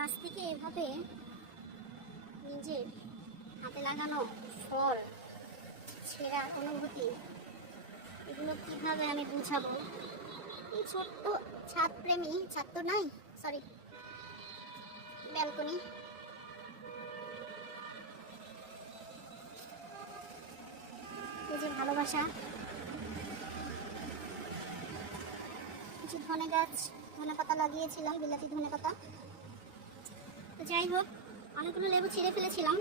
গাছ থেকে এভাবে নিজের হাতে লাগানো ফল ছেঁড়ার অনুভূতি, এগুলো কিভাবে আমি বুঝাবো। এই ছোট্ট ছাদ প্রেমী, ছাদ তো নাই, সরি, ব্যালকনি, এই যে ভালোবাসা, কিছু ধনে গাছ, ধনে পাতা লাগিয়েছিলাম, বিলাতি ধনে পাতা। তো যাই হোক, অনেকগুলো লেবু ছিঁড়ে ফেলেছিলাম।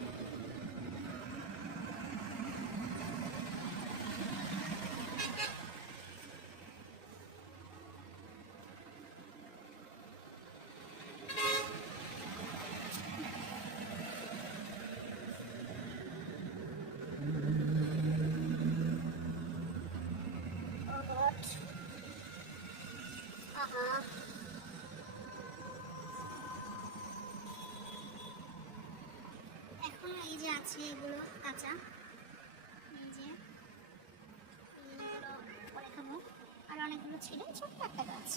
এখনো এই যে আছে, এগুলো কাঁচা, এই যে এগুলো পরে খাবো। আর অনেকগুলো ছিল, ছোট্ট একটা গাছ।